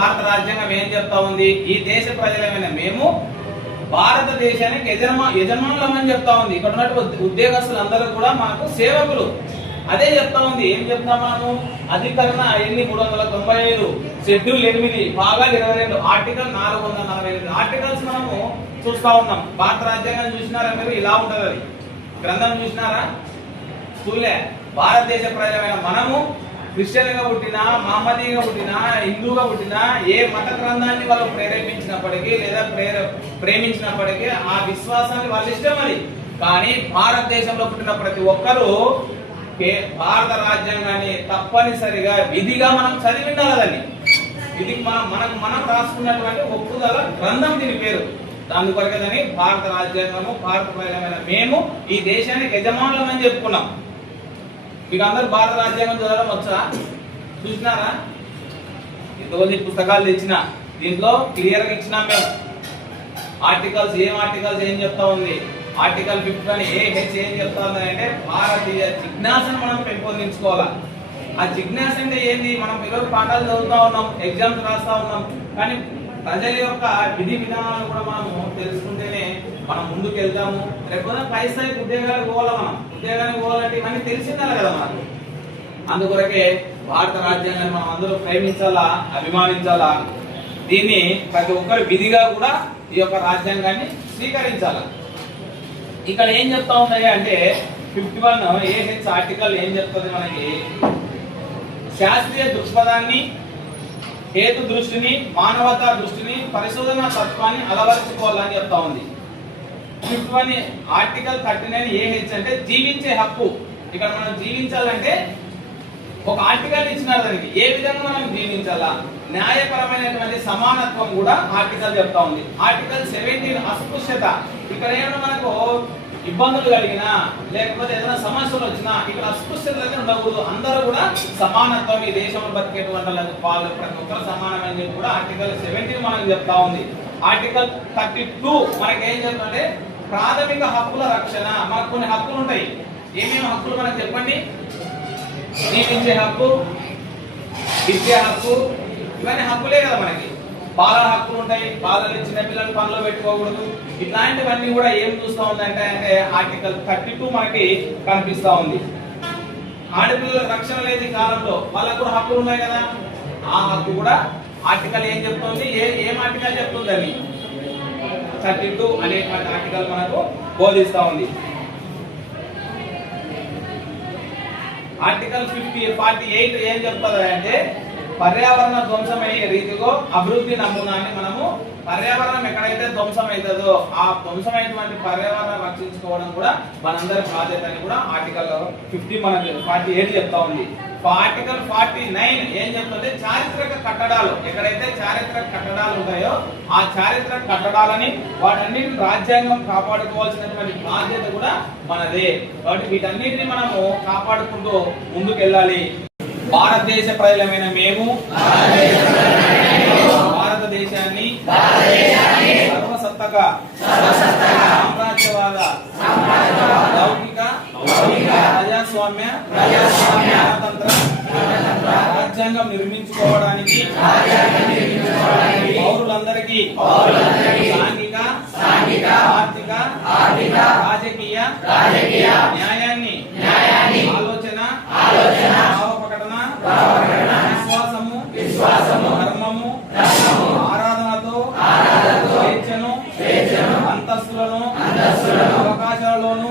భారత రాజ్యాంగం ఏం చెప్తా ఉంది? ఈ దేశ ప్రజలమైన మేము భారతదేశానికి యజమానులమని చెప్తా ఉంది. ఇక్కడ ఉన్నటువంటి ఉద్యోగస్తులు అందరూ కూడా మనకు సేవకులు. అదే చెప్తా ఉంది. ఏం చెప్తాం మనము? అధికరణ 395, షెడ్యూల్ 8, భాగాలు 22, ఆర్టికల్ 448 ఆర్టికల్స్ మనము చూస్తా ఉన్నాం. భారత రాజ్యాంగం చూసినారా మీరు? ఇలా ఉంటది. అది గ్రంథం చూసినారా? స్కూలే. భారతదేశ ప్రజలమైన మనము క్రిస్టియన్గా పుట్టినా, మహమ్మదీగా పుట్టినా, హిందూగా పుట్టినా, ఏ మత గ్రంథాన్ని వాళ్ళు ప్రేరేపించినప్పటికీ లేదా ప్రేమించినప్పటికీ ఆ విశ్వాసాన్ని వాళ్ళ ఇష్టం అది. కానీ భారతదేశంలో పుట్టిన ప్రతి ఒక్కరూ భారత రాజ్యాంగాన్ని తప్పనిసరిగా విధిగా మనం చదివి ఉండాలని. ఇది మనం రాసుకున్నటువంటి ఒప్పుదల గ్రంథం, దీని పేరు. దాని కొరకదని భారత రాజ్యాంగము, భారత ప్రజలమైన మేము ఈ దేశానికి యజమానులమని చెప్పుకున్నాం. మీకు అందరు భారత రాజ్యాంగం చదవడం వచ్చా? చూసినారా? ఇంతమంది పుస్తకాలు తెచ్చిన దీంట్లో క్లియర్ గా ఇచ్చినాం మేము. ఆర్టికల్స్ ఏం చెప్తా ఉంది? ఆర్టికల్ 51 AH ఏం చెప్తా ఉంది అంటే భారతీయ జిజ్ఞాసను మనం పెంపొందించుకోవాలా. ఆ జిజ్ఞాస అంటే ఏంది? మనం ఈరోజు పాఠాలు చదువుతా ఉన్నాం, ఎగ్జామ్స్ రాస్తా ఉన్నాం, కానీ ప్రజల యొక్క విధి విధానాలు కూడా మనము తెలుసుకుంటేనే మనం ముందుకు వెళ్తాము. లేకపోతే పై స్థాయికి ఉద్యోగాలకు పోవాలా. మనం ఉద్యోగానికి పోవాలంటే ఇవన్నీ తెలిసిందాలి కదా మనకు. అందుకొరకే భారత రాజ్యాంగాన్ని మనం అందరూ ప్రేమించాలా, అభిమానించాలా. దీన్ని ప్రతి ఒక్కరు విధిగా కూడా ఈ యొక్క రాజ్యాంగాన్ని స్వీకరించాలా. ఇక్కడ ఏం చెప్తా ఉన్నాయి అంటే 51 AH ఆర్టికల్ ఏం చెప్తుంది మనకి? శాస్త్రీయ దృక్పథాన్ని, హేతు దృష్టిని, మానవతా దృష్టిని, పరిశోధన తత్వాన్ని అలవరుచుకోవాలని చెప్తా ఉంది. 51 ఆర్టికల్ 39 AH అంటే జీవించే హక్కు. ఇక్కడ మనం జీవించాలంటే ఒక ఆర్టికల్ ఇచ్చినారు. దానికి ఏ విధంగా మనం జీవించాలా, న్యాయపరమైనటువంటి సమానత్వం కూడా ఆర్టికల్ చెప్తా ఉంది. ఆర్టికల్ 17 అస్పృశ్యత. ఇక్కడ ఏమైనా మనకు ఇబ్బందులు కలిగినా లేకపోతే ఏదైనా సమస్యలు వచ్చినా ఇక్కడ అస్పృశ్యత ఉండకూడదు. అందరూ కూడా సమానత్వం, ఈ దేశంలో బతికేటువంటి వాళ్ళు ప్రతి ఒక్కరు సమానమని కూడా ఆర్టికల్ 17 మనకు చెప్తా ఉంది. ఆర్టికల్ 32 మనకి ఏం చెప్తుంటే ప్రాథమిక హక్కుల రక్షణ. మనకు కొన్ని హక్కులు ఉంటాయి. ఏమేమి హక్కులు మనకు చెప్పండి? జీవించే హక్కు, విద్యా హక్కు, ఇవన్నీ హక్కులే కదా మనకి. బాలల హక్కులు ఉంటాయి. బాలలు, చిన్న పిల్లలు పనిలో పెట్టుకోకూడదు. ఇట్లాంటివన్నీ కూడా ఏం చూస్తూ ఉందంటే ఆర్టికల్ 32 మనకి కనిపిస్తా ఉంది. ఆడపిల్లల రక్షణ లేదు ఈ కాలంలో, వాళ్ళకు కూడా హక్కులు ఉన్నాయి కదా. ఆ హక్కు కూడా ఆర్టికల్ ఏం చెప్తుంది? ఏం ఆర్టికల్ చెప్తుందని 32 అనేటువంటి ఆర్టికల్ మనకు బోధిస్తా ఉంది. ఆర్టికల్ 48 ఏం చెప్తుంది అంటే పర్యావరణ ధ్వంసమయ్యే రీతిలో అభివృద్ధి నమూనాన్ని మనము పర్యావరణం ఎక్కడైతే ధ్వంసం అవుతుందో ఆ ధ్వంసమైనటువంటి పర్యావరణం రక్షించుకోవడం కూడా మనందరి బాధ్యత అని కూడా ఆర్టికల్ 50 మనకి 48 చెప్తా ఉంది. ఆర్టికల్ 49 ఏం చెప్తుంది? చారిత్రక కట్టడాలు. ఎక్కడైతే చారిత్రక కట్టడాలు ఉంటాయో ఆ చారిత్రక కట్టడాలని వాటన్నిటిని రాజ్యాంగం కాపాడుకోవాల్సినటువంటి బాధ్యత కూడా మనదే. కాబట్టి వీటన్నిటిని మనము కాపాడుకుంటూ ముందుకెళ్ళాలి. భారతదేశ ప్రజలమైన మేము భారతదేశాన్ని సర్వసత్తక సామ్రాజ్యవాద లౌకిక ప్రజాస్వామ్య గణతంత్ర రాజ్యాంగం నిర్మించుకోవడానికి పౌరులందరికీ సాంఘిక, ఆర్థిక, రాజకీయ న్యాయాన్ని, ఆలోచన, విశ్వాసము, ధర్మము, ఆరాధనతో స్వేచ్ఛను, అంతస్తులను, అవకాశాలలోను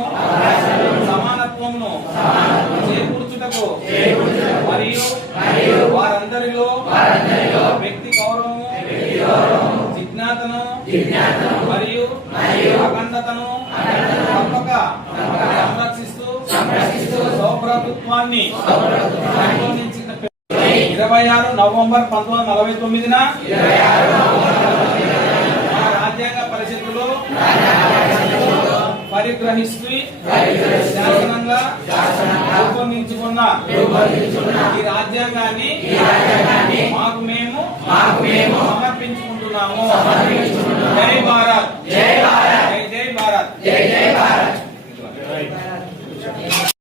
సమానత్వమును చేకూర్చుటకు మరియు వారందరిలో వ్యక్తి గౌరవము, జిజ్ఞాతను మరియు అఖండతను తప్పక సంరక్షిస్తూ సౌభ్రాతృత్వాన్ని 26 నవంబర్ 1949 రాజ్యాంగ పరిషత్తులో పరిగ్రహిస్తూ శాసనంగా రూపొందించుకున్న ఈ రాజ్యాంగాన్ని మాకు మేము సమర్పించుకుంటున్నాము. జై భారత్, జై భారత్, జై భారత్.